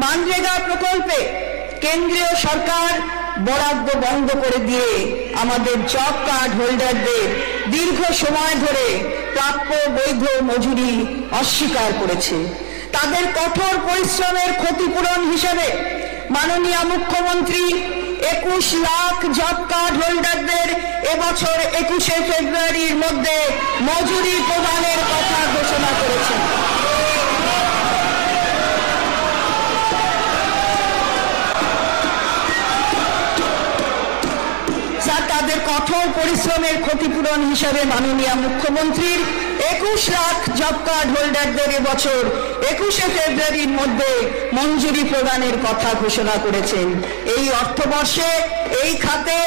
মানরেগা প্রকল্পে কেন্দ্রীয় সরকার বরাদ্দ বন্ধ করে দিয়ে আমাদের জব কার্ড হোল্ডারদের দীর্ঘ সময় ধরে প্রাপ্য বৈধ মজুরি অস্বীকার করেছে। তাদের কঠোর পরিশ্রমের ক্ষতিপূরণ হিসেবে মাননীয় মুখ্যমন্ত্রী 21 লাখ জব কার্ড হোল্ডারদের এবছর 21শে ফেব্রুয়ারির মধ্যে মজুরি প্রদানের কথা ঘোষণা করেছেন। তাদের কঠোর পরিশ্রমের ক্ষতিপূরণ হিসাবে মাননীয় মুখ্যমন্ত্রীর 21 লাখ জব কার্ড হোল্ডারদের এবছর 21শে ফেব্রুয়ারির মধ্যে মঞ্জুরি প্রদানের কথা ঘোষণা করেছেন। এই অর্থবর্ষে এই খাতে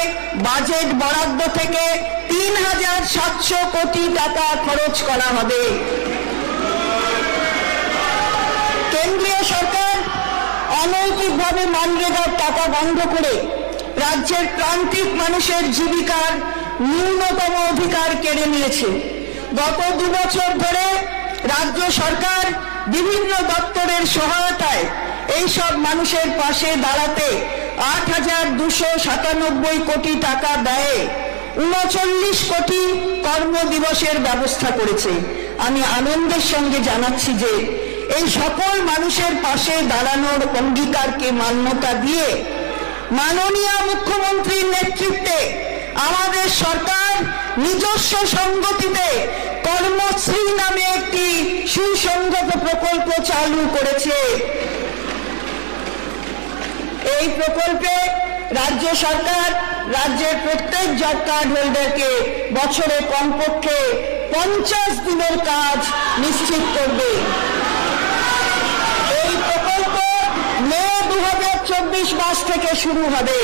বাজেট বরাদ্দ থেকে ৩,৭০০ কোটি টাকা খরচ করা হবে। কেন্দ্রীয় সরকার অনৈতিকভাবে মানরেগার টাকা বন্ধ করে রাজ্যের প্রান্তিক মানুষের জীবিকার ন্যূনতম অধিকার কেড়ে নিয়েছে। গত ২ বছর ধরে রাজ্য সরকার বিভিন্ন দপ্তরের সহায়তায় এইসব মানুষের পাশে দাঁড়াতে ৮,২৯৭ কোটি টাকা ব্যয়ে ৩৯ কোটি কর্মদিবসের ব্যবস্থা করেছে। আমি আনন্দের সঙ্গে জানাচ্ছি যে এই সকল মানুষের পাশে দাঁড়ানোর অঙ্গীকারকে মান্যতা দিয়ে মাননীয় মুখ্যমন্ত্রীর নেতৃত্বে আমাদের সরকার নিজস্ব সংগতিতে কর্মশ্রী নামে একটি সুসংগত প্রকল্প চালু করেছে। এই প্রকল্পে রাজ্য সরকার রাজ্যের প্রত্যেক জব কার্ড হোল্ডারকে বছরে কমপক্ষে 50 দিনের কাজ নিশ্চিত করবে। এই প্রকল্প মে 2024 মাস থেকে শুরু হবে।